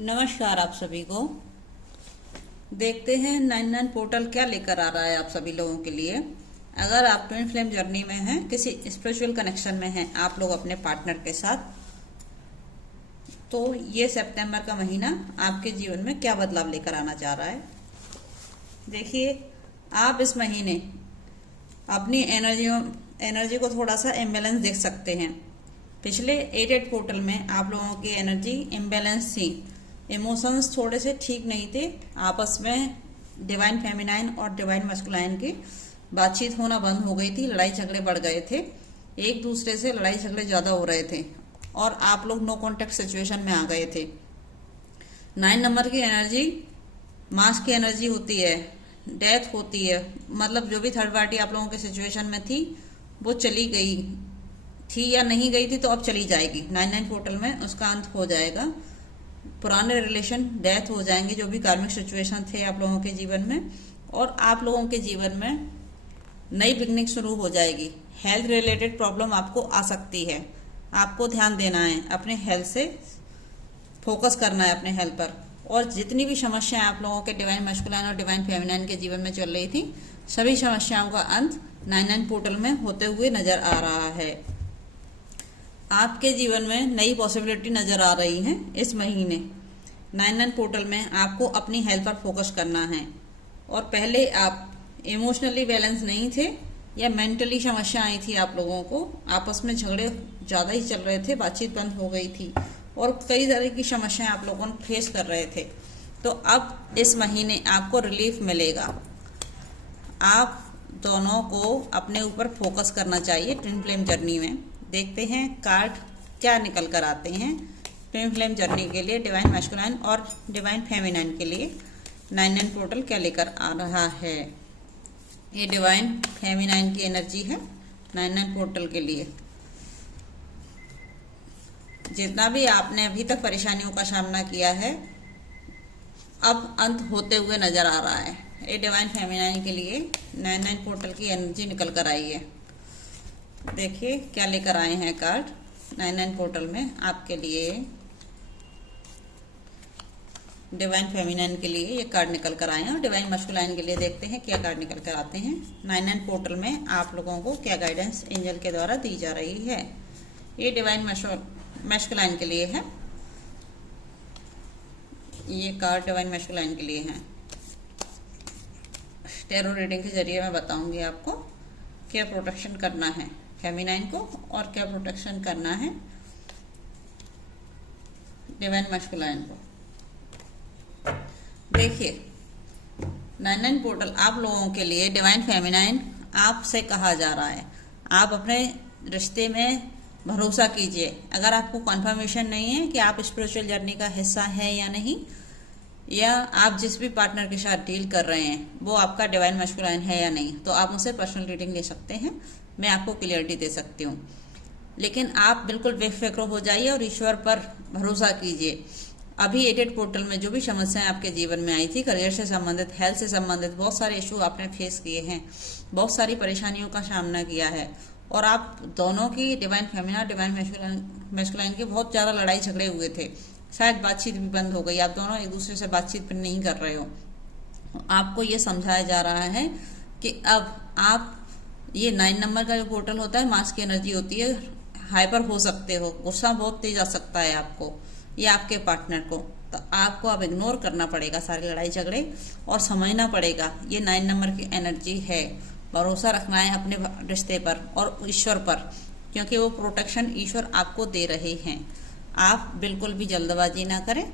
नमस्कार आप सभी को। देखते हैं 99 पोर्टल क्या लेकर आ रहा है आप सभी लोगों के लिए। अगर आप ट्विन फ्लेम जर्नी में हैं, किसी स्पिरिचुअल कनेक्शन में हैं आप लोग अपने पार्टनर के साथ, तो ये सितंबर का महीना आपके जीवन में क्या बदलाव लेकर आना चाह रहा है। देखिए, आप इस महीने अपनी एनर्जी को थोड़ा सा इम्बैलेंस देख सकते हैं। पिछले 88 पोर्टल में आप लोगों की एनर्जी इम्बैलेंस थी, इमोशंस थोड़े से ठीक नहीं थे, आपस में डिवाइन फेमिनाइन और डिवाइन मस्कुलाइन की बातचीत होना बंद हो गई थी, लड़ाई झगड़े बढ़ गए थे, एक दूसरे से लड़ाई झगड़े ज़्यादा हो रहे थे और आप लोग नो कॉन्टेक्ट सिचुएशन में आ गए थे। 9 नंबर की एनर्जी मास की एनर्जी होती है, डेथ होती है, मतलब जो भी थर्ड पार्टी आप लोगों के सिचुएशन में थी वो चली गई थी या नहीं गई थी तो अब चली जाएगी। 99 पोर्टल में उसका अंत हो जाएगा, पुराने रिलेशन डेथ हो जाएंगे, जो भी कार्मिक सिचुएशन थे आप लोगों के जीवन में, और आप लोगों के जीवन में नई बिगनिंग शुरू हो जाएगी। हेल्थ रिलेटेड प्रॉब्लम आपको आ सकती है, आपको ध्यान देना है, अपने हेल्थ से फोकस करना है अपने हेल्थ पर। और जितनी भी समस्याएं आप लोगों के डिवाइन मस्कुलाइन और डिवाइन फेमिनाइन के जीवन में चल रही थी, सभी समस्याओं का अंत 99 पोर्टल में होते हुए नजर आ रहा है। आपके जीवन में नई पॉसिबिलिटी नजर आ रही है इस महीने। 99 पोर्टल में आपको अपनी हेल्थ पर फोकस करना है। और पहले आप इमोशनली बैलेंस नहीं थे या मेंटली समस्या आई थी, आप लोगों को आपस में झगड़े ज़्यादा ही चल रहे थे, बातचीत बंद हो गई थी और कई तरह की समस्याएं आप लोगों ने फेस कर रहे थे। तो अब इस महीने आपको रिलीफ मिलेगा। आप दोनों को अपने ऊपर फोकस करना चाहिए ट्विन फ्लेम जर्नी में। देखते हैं कार्ड क्या निकल कर आते हैं ट्विन फ्लेम जर्नी के लिए, डिवाइन मैस्कुलाइन और डिवाइन फेमिनाइन के लिए 99 पोर्टल क्या लेकर आ रहा है। ये डिवाइन फेमिनाइन की एनर्जी है 99 पोर्टल के लिए। जितना भी आपने अभी तक परेशानियों का सामना किया है, अब अंत होते हुए नजर आ रहा है। ये डिवाइन फेमिनाइन के लिए 99 पोर्टल की एनर्जी निकल कर आई है। देखिए क्या लेकर आए हैं कार्ड 99 पोर्टल में आपके लिए। डिवाइन फेमिनाइन के लिए ये कार्ड निकल कर आए हैं और डिवाइन मस्कुलाइन के लिए देखते हैं क्या कार्ड निकल कर आते हैं। 99 पोर्टल में आप लोगों को क्या गाइडेंस एंजल के द्वारा दी जा रही है। ये डिवाइन मस्कुलाइन के लिए है, ये कार्ड डिवाइन मस्कुलाइन के लिए है। टैरो रीडिंग के जरिए मैं बताऊंगी आपको क्या प्रोटेक्शन करना है फेमिनाइन को और क्या प्रोटेक्शन करना है डिवाइन मस्कुलाइन को। देखिए 99 पोर्टल आप लोगों के लिए डिवाइन फेमिनाइन आपसे कहा जा रहा है, आप अपने रिश्ते में भरोसा कीजिए। अगर आपको कंफर्मेशन नहीं है कि आप स्पिरिचुअल जर्नी का हिस्सा है या नहीं, या आप जिस भी पार्टनर के साथ डील कर रहे हैं वो आपका डिवाइन मस्कुलाइन है या नहीं, तो आप मुझसे पर्सनल रीडिंग ले सकते हैं, मैं आपको क्लियरिटी दे सकती हूँ। लेकिन आप बिल्कुल बेफिक्र हो जाइए और ईश्वर पर भरोसा कीजिए। अभी 88 पोर्टल में जो भी समस्याएं आपके जीवन में आई थी, करियर से संबंधित, हेल्थ से संबंधित बहुत सारे इशू आपने फेस किए हैं, बहुत सारी परेशानियों का सामना किया है, और आप दोनों की डिवाइन फेमिना डिवाइन मैस्कुलाइन की बहुत ज़्यादा लड़ाई झगड़े हुए थे, शायद बातचीत भी बंद हो गई, आप दोनों एक दूसरे से बातचीत भी नहीं कर रहे हो। आपको ये समझाया जा रहा है कि अब आप ये 9 नंबर का जो पोर्टल होता है, मास की एनर्जी होती है, हाइपर हो सकते हो, गुस्सा बहुत तेज आ सकता है आपको या आपके पार्टनर को, तो आपको अब इग्नोर करना पड़ेगा सारी लड़ाई झगड़े और समझना पड़ेगा ये 9 नंबर की एनर्जी है। भरोसा रखना है अपने रिश्ते पर और ईश्वर पर, क्योंकि वो प्रोटेक्शन ईश्वर आपको दे रहे हैं। आप बिल्कुल भी जल्दबाजी ना करें,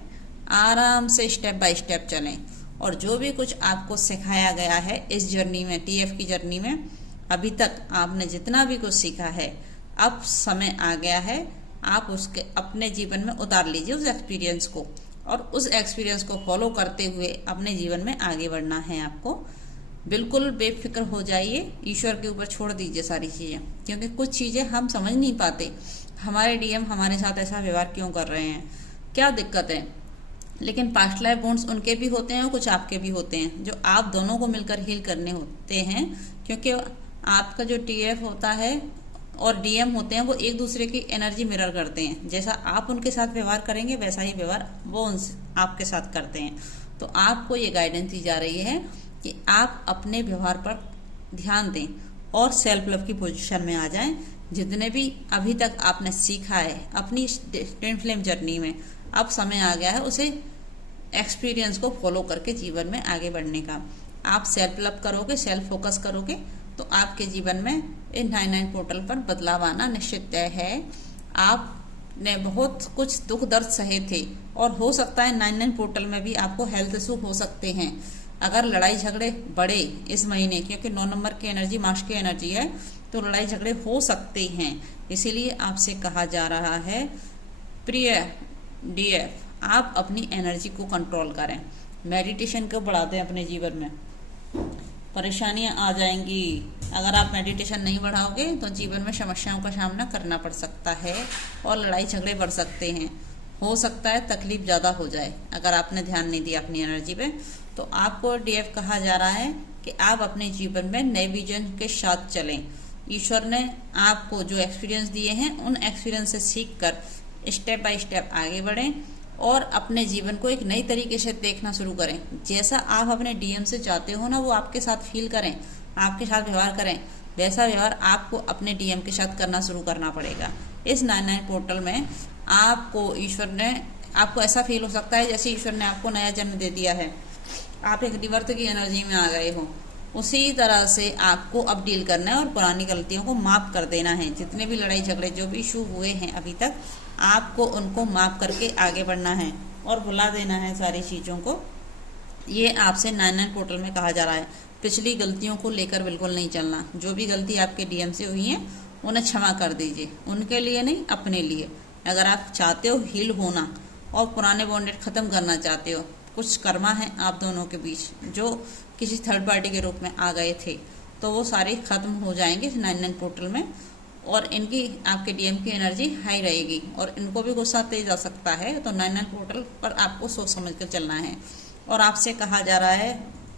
आराम से स्टेप बाय स्टेप चलें, और जो भी कुछ आपको सिखाया गया है इस जर्नी में, टीएफ की जर्नी में, अभी तक आपने जितना भी कुछ सीखा है, अब समय आ गया है आप उसके अपने जीवन में उतार लीजिए उस एक्सपीरियंस को, और उस एक्सपीरियंस को फॉलो करते हुए अपने जीवन में आगे बढ़ना है आपको। बिल्कुल बेफिक्र हो जाइए, ईश्वर के ऊपर छोड़ दीजिए सारी चीज़ें, क्योंकि कुछ चीज़ें हम समझ नहीं पाते, हमारे डीएम हमारे साथ ऐसा व्यवहार क्यों कर रहे हैं, क्या दिक्कत है। लेकिन पास्ट लाइफ बॉन्ड्स उनके भी होते हैं और कुछ आपके भी होते हैं, जो आप दोनों को मिलकर हील करने होते हैं, क्योंकि आपका जो टीएफ होता है और डीएम होते हैं वो एक दूसरे की एनर्जी मिरर करते हैं। जैसा आप उनके साथ व्यवहार करेंगे वैसा ही व्यवहार वो आपके साथ करते हैं। तो आपको ये गाइडेंस दी जा रही है कि आप अपने व्यवहार पर ध्यान दें और सेल्फ लव की पोजीशन में आ जाएं। जितने भी अभी तक आपने सीखा है अपनी ट्विन फ्लेम जर्नी में, अब समय आ गया है उसे एक्सपीरियंस को फॉलो करके जीवन में आगे बढ़ने का। आप सेल्फ लव करोगे, सेल्फ फोकस करोगे तो आपके जीवन में इन 99 पोर्टल पर बदलाव आना निश्चित तय है। आपने बहुत कुछ दुख दर्द सहे थे और हो सकता है 99 पोर्टल में भी आपको हेल्थ इशू हो सकते हैं। अगर लड़ाई झगड़े बढ़े इस महीने, क्योंकि 9 नंबर की एनर्जी मार्च की एनर्जी है, तो लड़ाई झगड़े हो सकते हैं। इसीलिए आपसे कहा जा रहा है प्रिय डीएफ, आप अपनी एनर्जी को कंट्रोल करें, मेडिटेशन को बढ़ा दें अपने जीवन में। परेशानियां आ जाएंगी अगर आप मेडिटेशन नहीं बढ़ाओगे तो जीवन में समस्याओं का सामना करना पड़ सकता है और लड़ाई झगड़े बढ़ सकते हैं। हो सकता है तकलीफ ज़्यादा हो जाए अगर आपने ध्यान नहीं दिया अपनी एनर्जी पे। तो आपको डीएफ कहा जा रहा है कि आप अपने जीवन में नए विजन के साथ चलें। ईश्वर ने आपको जो एक्सपीरियंस दिए हैं उन एक्सपीरियंस से सीख कर स्टेप बाय स्टेप आगे बढ़ें और अपने जीवन को एक नई तरीके से देखना शुरू करें। जैसा आप अपने डीएम से चाहते हो ना, वो आपके साथ फील करें, आपके साथ व्यवहार करें, वैसा व्यवहार आपको अपने डीएम के साथ करना शुरू करना पड़ेगा। इस 99 पोर्टल में आपको ईश्वर ने, आपको ऐसा फील हो सकता है जैसे ईश्वर ने आपको नया जन्म दे दिया है, आप एक रिवर्थ की एनर्जी में आ गए हो। उसी तरह से आपको अब डील करना है और पुरानी गलतियों को माफ कर देना है। जितने भी लड़ाई झगड़े जो भी इशू हुए हैं अभी तक, आपको उनको माफ करके आगे बढ़ना है और भुला देना है सारी चीज़ों को। ये आपसे 99 पोर्टल में कहा जा रहा है। पिछली गलतियों को लेकर बिल्कुल नहीं चलना। जो भी गलती आपके डीएम से हुई है उन्हें क्षमा कर दीजिए, उनके लिए नहीं अपने लिए। अगर आप चाहते हो हील होना और पुराने बॉन्डेड खत्म करना चाहते हो, कुछ कर्मा है आप दोनों के बीच जो किसी थर्ड पार्टी के रूप में आ गए थे, तो वो सारे खत्म हो जाएंगे 99 पोर्टल में और इनकी आपके डीएम की एनर्जी हाई रहेगी और इनको भी गुस्सा तेज आ सकता है। तो 99 पोर्टल पर आपको सोच समझ कर चलना है। और आपसे कहा जा रहा है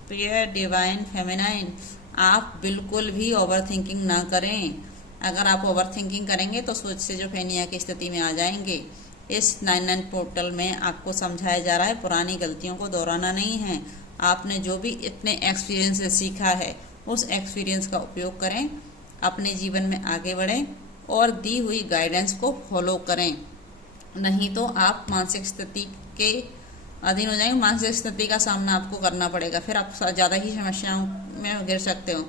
प्रिय डिवाइन फेमिनाइन, आप बिल्कुल भी ओवर थिंकिंग ना करें। अगर आप ओवर थिंकिंग करेंगे तो सोच से जो फेनिया की स्थिति में आ जाएंगे। इस 99 पोर्टल में आपको समझाया जा रहा है पुरानी गलतियों को दोहराना नहीं है। आपने जो भी इतने एक्सपीरियंस से सीखा है उस एक्सपीरियंस का उपयोग करें, अपने जीवन में आगे बढ़ें और दी हुई गाइडेंस को फॉलो करें। नहीं तो आप मानसिक स्थिति के अधीन हो जाएंगे, मानसिक स्थिति का सामना आपको करना पड़ेगा, फिर आप ज़्यादा ही समस्याओं में गिर सकते हो।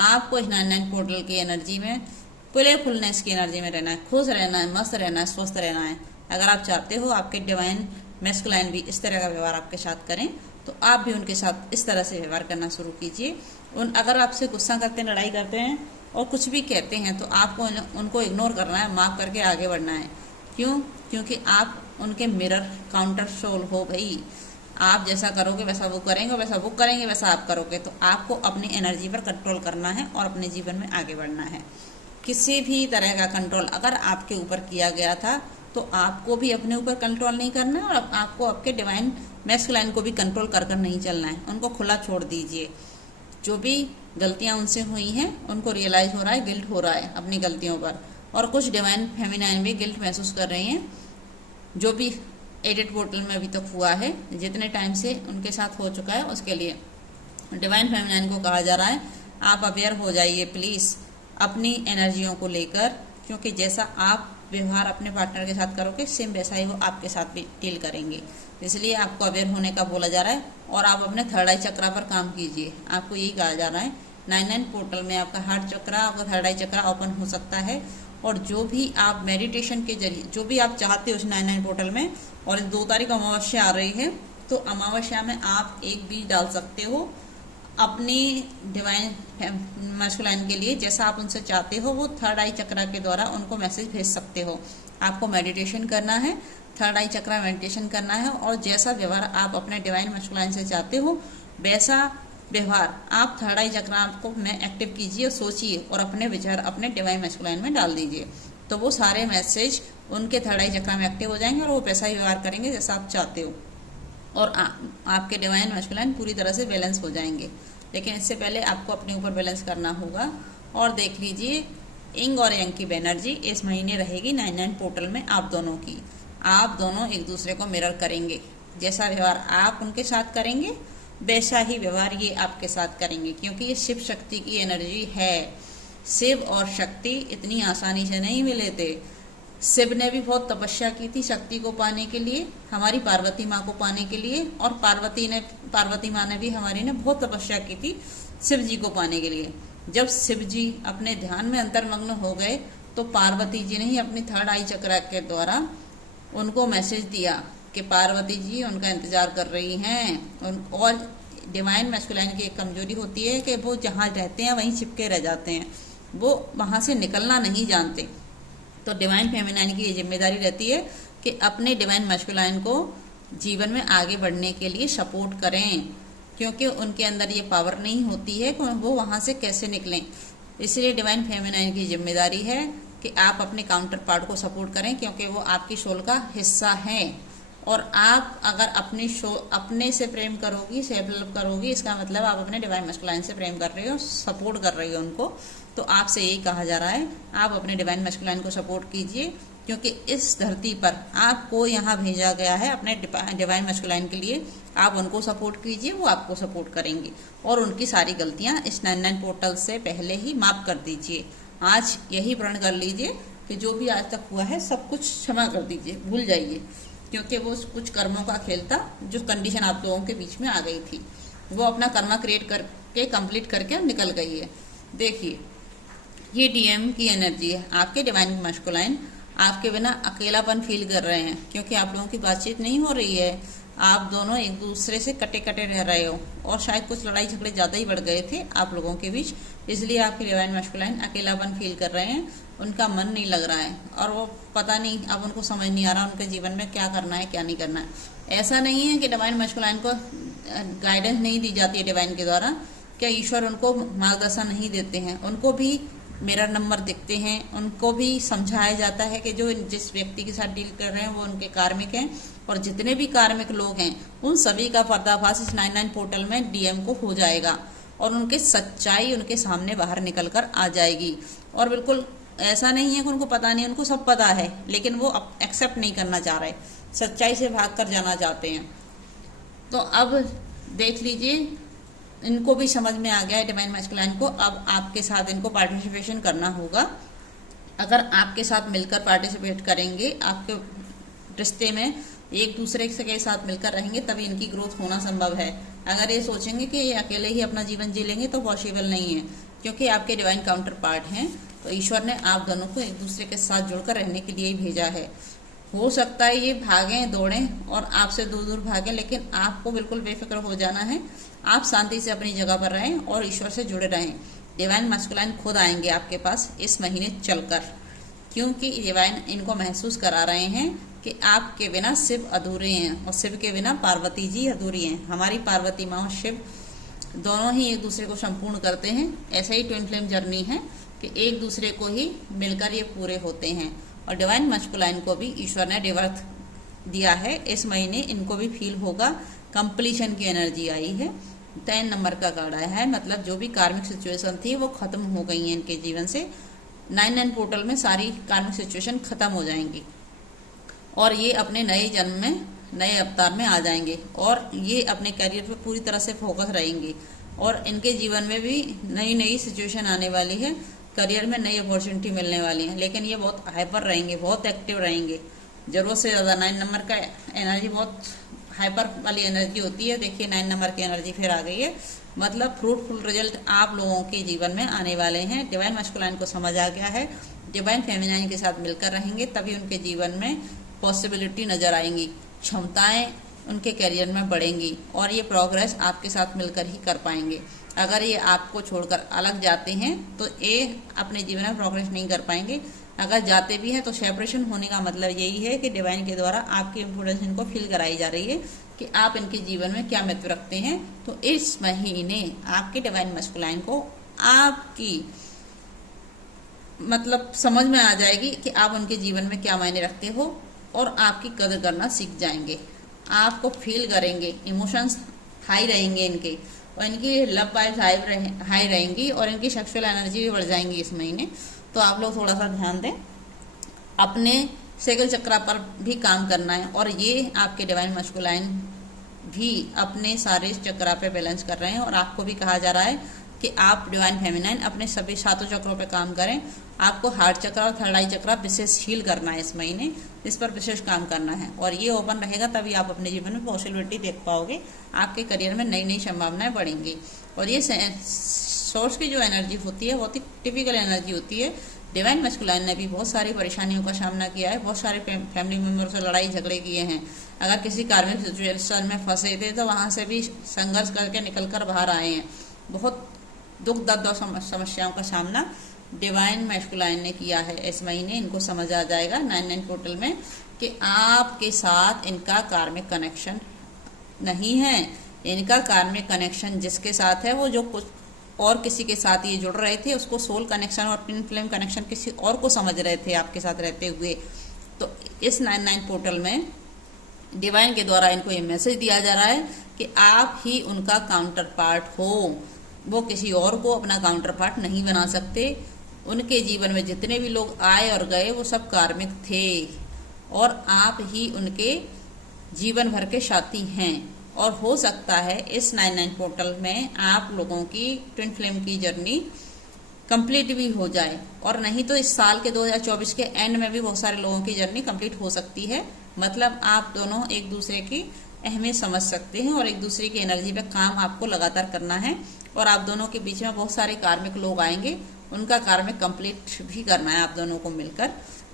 आपको इस 99 पोर्टल की एनर्जी में, प्लेफुलनेस की एनर्जी में रहना है, खुश रहना है, मस्त रहना है, स्वस्थ रहना है। अगर आप चाहते हो आपके डिवाइन मैस्कुलाइन भी इस तरह का व्यवहार आपके साथ करें, तो आप भी उनके साथ इस तरह से व्यवहार करना शुरू कीजिए। अगर आपसे गुस्सा करते हैं, लड़ाई करते हैं और कुछ भी कहते हैं, तो आपको उनको इग्नोर करना है, माफ़ करके आगे बढ़ना है। क्यों? क्योंकि आप उनके मिरर काउंटर सोल हो भाई। आप जैसा करोगे वैसा वो करेंगे, वैसा वो करेंगे वैसा आप करोगे। तो आपको अपनी एनर्जी पर कंट्रोल करना है और अपने जीवन में आगे बढ़ना है। किसी भी तरह का कंट्रोल अगर आपके ऊपर किया गया था तो आपको भी अपने ऊपर कंट्रोल नहीं करना है और आपको आपके डिवाइन मैस्कुलाइन को भी कंट्रोल कर कर नहीं चलना है। उनको खुला छोड़ दीजिए। जो भी गलतियां उनसे हुई हैं उनको रियलाइज़ हो रहा है, गिल्ट हो रहा है अपनी गलतियों पर, और कुछ डिवाइन फेमिनाइन भी गिल्ट महसूस कर रही हैं जो भी एडिट पोर्टल में अभी तक हुआ है, जितने टाइम से उनके साथ हो चुका है उसके लिए डिवाइन फेमिनाइन को कहा जा रहा है आप अवेयर हो जाइए प्लीज़ अपनी एनर्जियों को लेकर, क्योंकि जैसा आप व्यवहार अपने पार्टनर के साथ करोगे सेम वैसा ही वो आपके साथ भी डील करेंगे। इसलिए आपको अवेयर होने का बोला जा रहा है और आप अपने थर्ड आई चक्रा पर काम कीजिए। आपको यही कहा जा रहा है 99 पोर्टल में आपका हार्ट चक्रा, आपका थर्ड आई चक्रा ओपन हो सकता है और जो भी आप मेडिटेशन के जरिए जो भी आप चाहते हो उस 99 पोर्टल में, और 2 तारीख अमावस्या आ रही है तो अमावस्या में आप एक बीज डाल सकते हो अपनी डिवाइन मैस्कुलाइन के लिए, जैसा आप उनसे चाहते हो वो थर्ड आई चक्रा के द्वारा उनको मैसेज भेज सकते हो। आपको मेडिटेशन करना है, थर्ड आई चक्रा मेडिटेशन करना है और जैसा व्यवहार आप अपने डिवाइन मैस्कुलाइन से चाहते हो वैसा व्यवहार आप थर्ड आई चक्रा को में एक्टिव कीजिए, सोचिए और अपने विचार अपने डिवाइन मैस्कुलाइन में डाल दीजिए। तो वो सारे मैसेज उनके थर्ड आई चक्रा में एक्टिव हो जाएंगे और वो वैसा ही व्यवहार करेंगे जैसा आप चाहते हो और आपके डिवाइन मैस्कुलाइन पूरी तरह से बैलेंस हो जाएंगे। लेकिन इससे पहले आपको अपने ऊपर बैलेंस करना होगा। और देख लीजिए इंग और यांग की एनर्जी इस महीने रहेगी 99 पोर्टल में आप दोनों की। आप दोनों एक दूसरे को मिरर करेंगे। जैसा व्यवहार आप उनके साथ करेंगे वैसा ही व्यवहार ये आपके साथ करेंगे, क्योंकि ये शिव शक्ति की एनर्जी है। शिव और शक्ति इतनी आसानी से नहीं मिले थे। शिव ने भी बहुत तपस्या की थी शक्ति को पाने के लिए, हमारी पार्वती माँ को पाने के लिए, और पार्वती माँ ने भी हमारी ने बहुत तपस्या की थी शिव जी को पाने के लिए। जब शिव जी अपने ध्यान में अंतर्मग्न हो गए तो पार्वती जी ने ही अपनी थर्ड आई चक्र के द्वारा उनको मैसेज दिया कि पार्वती जी उनका इंतजार कर रही हैं। और डिवाइन मैस्कुलाइन की एक कमजोरी होती है कि वो जहाँ रहते हैं वहीं चिपके रह जाते हैं, वो वहाँ से निकलना नहीं जानते। तो डिवाइन फेमिनाइन की ये जिम्मेदारी रहती है कि अपने डिवाइन मैस्कुलाइन को जीवन में आगे बढ़ने के लिए सपोर्ट करें, क्योंकि उनके अंदर ये पावर नहीं होती है कि वो वहाँ से कैसे निकलें। इसलिए डिवाइन फेमिनाइन की जिम्मेदारी है कि आप अपने काउंटर पार्ट को सपोर्ट करें, क्योंकि वो आपकी सोल का हिस्सा है। और आप अगर अपने से प्रेम करोगी, सेल्फ लव करोगी, इसका मतलब आप अपने डिवाइन मैस्कुलाइन से प्रेम कर रही हो, सपोर्ट कर रही हो उनको। तो आपसे यही कहा जा रहा है, आप अपने डिवाइन मैस्कुलाइन को सपोर्ट कीजिए, क्योंकि इस धरती पर आपको यहाँ भेजा गया है अपने डिवाइन मैस्कुलाइन के लिए। आप उनको सपोर्ट कीजिए, वो आपको सपोर्ट करेंगे, और उनकी सारी गलतियाँ इस 99 पोर्टल से पहले ही माफ़ कर दीजिए। आज यही प्रण कर लीजिए कि जो भी आज तक हुआ है सब कुछ क्षमा कर दीजिए, भूल जाइए, क्योंकि वो कुछ कर्मों का खेल था। जो कंडीशन आप लोगों के बीच में आ गई थी वो अपना कर्मा क्रिएट करके कंप्लीट करके निकल गई है। देखिए ये डीएम की एनर्जी है। आपके डिवाइन मैस्कुलाइन आपके बिना अकेलापन फील कर रहे हैं, क्योंकि आप लोगों की बातचीत नहीं हो रही है। आप दोनों एक दूसरे से कटे कटे रह रहे हो, और शायद कुछ लड़ाई झगड़े ज़्यादा ही बढ़ गए थे आप लोगों के बीच, इसलिए आपके डिवाइन मैस्कुलाइन अकेलापन फील कर रहे हैं। उनका मन नहीं लग रहा है, और वो पता नहीं, अब उनको समझ नहीं आ रहा उनके जीवन में क्या करना है क्या नहीं करना है। ऐसा नहीं है कि डिवाइन मैस्कुलाइन को गाइडेंस नहीं दी जाती है डिवाइन के द्वारा, क्या ईश्वर उनको मार्गदर्शन नहीं देते हैं। उनको भी मिरर नंबर दिखते हैं, उनको भी समझाया जाता है कि जो जिस व्यक्ति के साथ डील कर रहे हैं वो उनके कार्मिक हैं, और जितने भी कार्मिक लोग हैं उन सभी का पर्दाफाश इस 99 पोर्टल में डीएम को हो जाएगा, और उनके सच्चाई उनके सामने बाहर निकल कर आ जाएगी। और बिल्कुल ऐसा नहीं है कि उनको पता नहीं, उनको सब पता है, लेकिन वो एक्सेप्ट नहीं करना चाह रहे, सच्चाई से भाग कर जाना चाहते हैं। तो अब देख लीजिए, इनको भी समझ में आ गया है डिवाइन मैस्कुलाइन को। अब आपके साथ इनको पार्टिसिपेशन करना होगा। अगर आपके साथ मिलकर पार्टिसिपेट करेंगे, आपके रिश्ते में एक दूसरे के साथ मिलकर रहेंगे, तभी इनकी ग्रोथ होना संभव है। अगर ये सोचेंगे कि ये अकेले ही अपना जीवन जी लेंगे तो पॉसिबल नहीं है, क्योंकि आपके डिवाइन काउंटर पार्ट हैं। तो ईश्वर ने आप दोनों को एक दूसरे के साथ जुड़कर रहने के लिए ही भेजा है। हो सकता है ये भागें दौड़ें और आपसे दूर दूर भागें, लेकिन आपको बिल्कुल बेफिक्र हो जाना है। आप शांति से अपनी जगह पर रहें और ईश्वर से जुड़े रहें। डिवाइन मैस्कुलाइन खुद आएंगे आपके पास इस महीने चलकर, क्योंकि डिवाइन इनको महसूस करा रहे हैं कि आपके बिना शिव अधूरे हैं, और शिव के बिना पार्वती जी अधूरी हैं। हमारी पार्वती माँ और शिव दोनों ही एक दूसरे को संपूर्ण करते हैं। ऐसा ही ट्विन फ्लेम जर्नी है कि एक दूसरे को ही मिलकर ये पूरे होते हैं। और डिवाइन मैस्कुलाइन को भी ईश्वर ने रिवर्थ दिया है। इस महीने इनको भी फील होगा, कंप्लीशन की एनर्जी आई है। 10 नंबर का कार्ड आया है, मतलब जो भी कार्मिक सिचुएशन थी वो खत्म हो गई है इनके जीवन से। 99 पोर्टल में सारी कार्मिक सिचुएशन खत्म हो जाएंगी, और ये अपने नए जन्म में नए अवतार में आ जाएंगे, और ये अपने करियर पे पूरी तरह से फोकस रहेंगे। और इनके जीवन में भी नई नई सिचुएशन आने वाली है, करियर में नई अपॉर्चुनिटी मिलने वाली है। लेकिन ये बहुत हाइपर रहेंगे, बहुत एक्टिव रहेंगे, जरूरत से ज़्यादा। 9 नंबर का एनर्जी बहुत हाइपर वाली एनर्जी होती है। देखिए 9 नंबर की एनर्जी फिर आ गई है, मतलब फ्रूटफुल रिजल्ट आप लोगों के जीवन में आने वाले हैं। डिवाइन मैस्कुलाइन को समझ आ गया है, डिवाइन फेमिनाइन के साथ मिलकर रहेंगे तभी उनके जीवन में पॉसिबिलिटी नजर आएंगी, क्षमताएं उनके करियर में बढ़ेंगी, और ये प्रोग्रेस आपके साथ मिलकर ही कर पाएंगे। अगर ये आपको छोड़कर अलग जाते हैं तो ये अपने जीवन में प्रोग्रेस नहीं कर पाएंगे। अगर जाते भी हैं तो सेपरेशन होने का मतलब यही है कि डिवाइन के द्वारा आपकी इम्पोर्टेंस इनको फील कराई जा रही है कि आप इनके जीवन में क्या महत्व रखते हैं। तो इस महीने आपके डिवाइन मैस्कुलाइन को आपकी मतलब समझ में आ जाएगी कि आप उनके जीवन में क्या मायने रखते हो, और आपकी कदर करना सीख जाएंगे। आपको फील करेंगे, इमोशंस हाई रहेंगे इनके, और इनकी लव वाइब्स हाई रहेंगी, और इनकी सेक्सुअल एनर्जी भी बढ़ जाएंगी इस महीने। तो आप लोग थोड़ा सा ध्यान दें, अपने सेकल चक्रा पर भी काम करना है। और ये आपके डिवाइन मस्कुलाइन भी अपने सारे चक्रा पे बैलेंस कर रहे हैं, और आपको भी कहा जा रहा है कि आप डिवाइन फेमिनाइन अपने सभी 7 चक्रों पे काम करें। आपको हार्ट चक्रा और थर्ड आई चक्रा विशेष हील करना है इस महीने, इस पर विशेष काम करना है। और ये ओपन रहेगा तभी आप अपने जीवन में पॉसिबिलिटी देख पाओगे, आपके करियर में नई नई संभावनाएं बढ़ेंगी। और ये सोर्स की जो एनर्जी होती है बहुत ही टिपिकल एनर्जी होती है। डिवाइन मस्कुलाइन ने भी बहुत सारी परेशानियों का सामना किया है, बहुत सारे फैमिली मेम्बर से लड़ाई झगड़े किए हैं। अगर किसी कार्मिक सिचुएशन में फंसे थे तो वहां से भी संघर्ष करके निकल कर बाहर आए हैं। बहुत दुख दर्द और समस्याओं का सामना डिवाइन मैस्कुलाइन ने किया है। इस महीने इनको समझ आ जाएगा 9/9 पोर्टल में कि आपके साथ इनका कार्मिक कनेक्शन नहीं है। इनका कार्मिक कनेक्शन जिसके साथ है वो जो कुछ और किसी के साथ ये जुड़ रहे थे उसको सोल कनेक्शन और ट्विन फ्लेम कनेक्शन किसी और को समझ रहे थे आपके साथ रहते हुए। तो इस 9/9 पोर्टल में डिवाइन के द्वारा इनको ये मैसेज दिया जा रहा है कि आप ही उनका काउंटर पार्ट हो, वो किसी और को अपना काउंटर पार्ट नहीं बना सकते। उनके जीवन में जितने भी लोग आए और गए वो सब कार्मिक थे, और आप ही उनके जीवन भर के साथी हैं। और हो सकता है इस 9/9 पोर्टल में आप लोगों की ट्विन फ्लेम की जर्नी कंप्लीट भी हो जाए, और नहीं तो इस साल के 2024 के एंड में भी बहुत सारे लोगों की जर्नी कंप्लीट हो सकती है। मतलब आप दोनों एक दूसरे की अहमियत समझ सकते हैं और एक दूसरे की एनर्जी पे काम आपको लगातार करना है। और आप दोनों के बीच में बहुत सारे कार्मिक लोग आएंगे, उनका कार्मिक कंप्लीट भी करना है। आप दोनों को मिलकर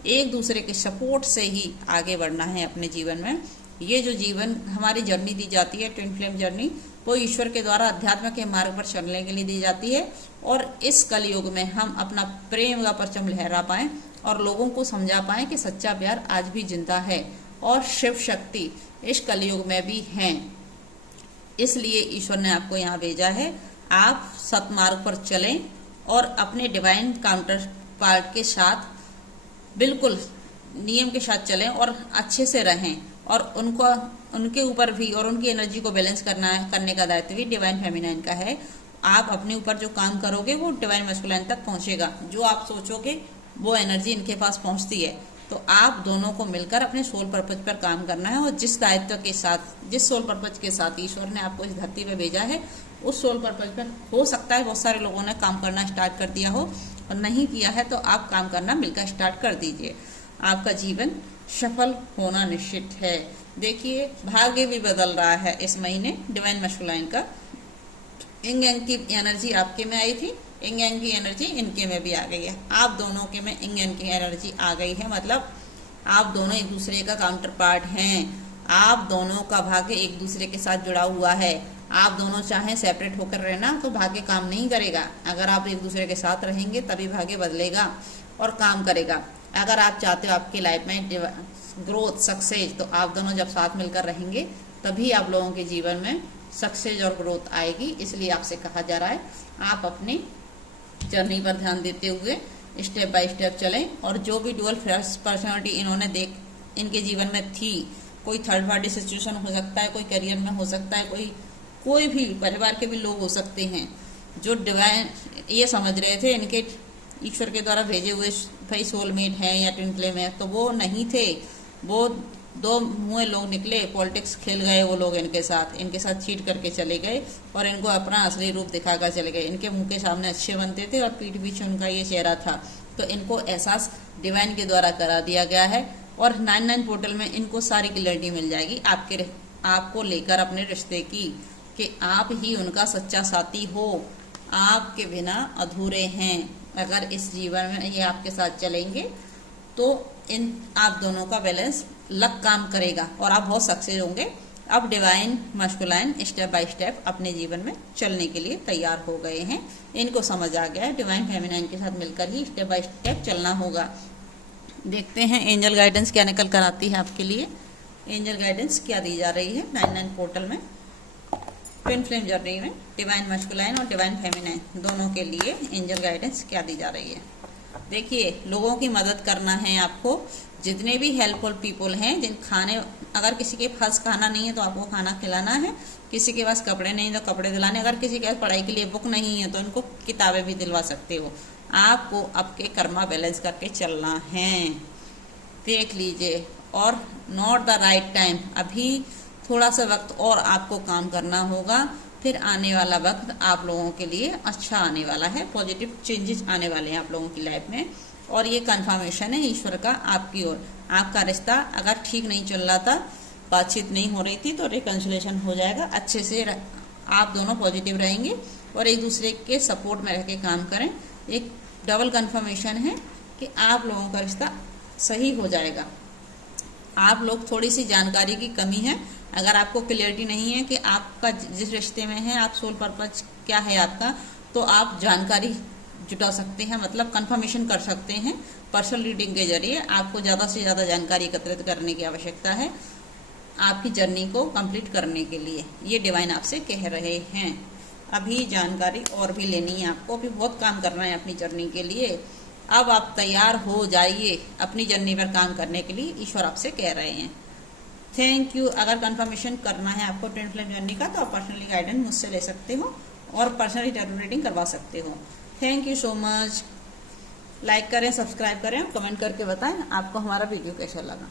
एक दूसरे के सपोर्ट से ही आगे बढ़ना है अपने जीवन में। ये जो जीवन हमारी जर्नी दी जाती है ट्विन फ्लेम जर्नी, वो ईश्वर के द्वारा अध्यात्म के मार्ग पर चलने के लिए दी जाती है। और इस कलयुग में हम अपना प्रेम का परचम लहरा पाएं और लोगों को समझा पाएं कि सच्चा प्यार आज भी जिंदा है और शिव शक्ति इस कलयुग में भी हैं। इसलिए ईश्वर ने आपको यहाँ भेजा है। आप सतमार्ग पर चलें और अपने डिवाइन काउंटर पार्ट के साथ बिल्कुल नियम के साथ चलें और अच्छे से रहें। और उनके ऊपर भी और उनकी एनर्जी को बैलेंस करने का दायित्व भी डिवाइन फेमिनाइन का है। आप अपने ऊपर जो काम करोगे वो डिवाइन मैस्कुलाइन तक पहुंचेगा। जो आप सोचोगे वो एनर्जी इनके पास पहुंचती है। तो आप दोनों को मिलकर अपने सोल पर्पज पर काम करना है। और जिस दायित्व के साथ, जिस सोल पर्पज के साथ ईश्वर ने आपको इस धरती पे भेजा है, उस सोल पर्पज पर हो सकता है बहुत सारे लोगों ने काम करना स्टार्ट कर दिया हो, और नहीं किया है तो आप काम करना मिलकर स्टार्ट कर दीजिए। आपका जीवन सफल होना निश्चित है। देखिए भाग्य भी बदल रहा है इस महीने डिवाइन मैस्कुलाइन का। इंग यांग की एनर्जी आपके में आई थी, इंग यांग की एनर्जी इनके में भी आ गई है। आप दोनों के में इंग यांग की एनर्जी आ गई है, मतलब आप दोनों एक दूसरे का काउंटर पार्ट हैं। आप दोनों का भाग्य एक दूसरे के साथ जुड़ा हुआ है। आप दोनों चाहें सेपरेट होकर रहना तो भाग्य काम नहीं करेगा। अगर आप एक दूसरे के साथ रहेंगे तभी भाग्य बदलेगा और काम करेगा। अगर आप चाहते हो आपकी लाइफ में ग्रोथ, सक्सेस, तो आप दोनों जब साथ मिलकर रहेंगे तभी आप लोगों के जीवन में सक्सेस और ग्रोथ आएगी। इसलिए आपसे कहा जा रहा है आप अपनी जर्नी पर ध्यान देते हुए स्टेप बाय स्टेप चलें। और जो भी डुअल पर्सनालिटी इन्होंने इनके जीवन में थी, कोई थर्ड पार्टी सिचुएशन हो सकता है, कोई करियर में हो सकता है, कोई भी परिवार के भी लोग हो सकते हैं जो डिवाइन ये समझ रहे थे इनके ईश्वर के द्वारा भेजे हुए भाई सोलमेट हैं या ट्विन फ्लेम है, तो वो नहीं थे। वो दो मुँह लोग निकले, पॉलिटिक्स खेल गए वो लोग इनके साथ चीट करके चले गए और इनको अपना असली रूप दिखाकर चले गए। इनके मुंह के सामने अच्छे बनते थे और पीठ पीछे उनका ये चेहरा था। तो इनको एहसास डिवाइन के द्वारा करा दिया गया है। और 9/9 पोर्टल में इनको सारी क्लियरिटी मिल जाएगी आपको लेकर अपने रिश्ते की, कि आप ही उनका सच्चा साथी हो, आपके बिना अधूरे हैं। अगर इस जीवन में ये आपके साथ चलेंगे तो इन आप दोनों का बैलेंस लग काम करेगा और आप बहुत सक्सेस होंगे। अब divine masculine step by step अपने जीवन में चलने के लिए तैयार हो गए हैं। इनको समझ आ गया है डिवाइन फेमिनाइन के साथ मिलकर ही स्टेप बाय स्टेप चलना होगा। देखते हैं एंजल गाइडेंस क्या निकल कर आती है आपके लिए। एंजल गाइडेंस क्या दी जा रही है 9/9 पोर्टल में, ट्विन फ्लेम जर्नी में डिवाइन मैस्कुलाइन और डिवाइन फेमिनाइन दोनों के लिए एंजल गाइडेंस क्या दी जा रही है। देखिए लोगों की मदद करना है आपको। जितने भी हेल्पफुल पीपल हैं, जिन खाने, अगर किसी के पास खाना नहीं है तो आपको खाना खिलाना है, किसी के पास कपड़े नहीं तो कपड़े दिलाने, अगर किसी के पास पढ़ाई के लिए बुक नहीं है तो उनको किताबें भी दिलवा सकते हो। आपको आपके कर्मा बैलेंस करके चलना है, देख लीजिए। और नॉट द राइट टाइम, अभी थोड़ा सा वक्त और आपको काम करना होगा, फिर आने वाला वक्त आप लोगों के लिए अच्छा आने वाला है, पॉजिटिव चेंजेस आने वाले हैं आप लोगों की लाइफ में। और ये कंफर्मेशन है ईश्वर का आपकी ओर। आपका रिश्ता अगर ठीक नहीं चल रहा था, बातचीत नहीं हो रही थी, तो रिकंसिलेशन हो जाएगा। अच्छे से आप दोनों पॉजिटिव रहेंगे और एक दूसरे के सपोर्ट में रह के काम करें। एक डबल कंफर्मेशन है कि आप लोगों का रिश्ता सही हो जाएगा। आप लोग थोड़ी सी जानकारी की कमी है, अगर आपको क्लियरिटी नहीं है कि आपका जिस रिश्ते में है, आप सोल पर्पज क्या है आपका, तो आप जानकारी जुटा सकते हैं, मतलब कंफर्मेशन कर सकते हैं। पर्सनल रीडिंग के जरिए आपको ज़्यादा से ज़्यादा जानकारी एकत्रित करने की आवश्यकता है आपकी जर्नी को कंप्लीट करने के लिए, ये डिवाइन आपसे कह रहे हैं। अभी जानकारी और भी लेनी है आपको, अभी बहुत काम करना है अपनी जर्नी के लिए। अब आप तैयार हो जाइए अपनी जर्नी पर काम करने के लिए, ईश्वर आपसे कह रहे हैं। Thank you. अगर कंफर्मेशन करना है आपको ट्विन फ्लेम जर्नी का, तो आप पर्सनली गाइडेंस मुझसे ले सकते हो और पर्सनली टैरो रीडिंग करवा सकते हो। Thank you so much. Like करें, सब्सक्राइब करें और कमेंट करके बताएं आपको हमारा वीडियो कैसा लगा।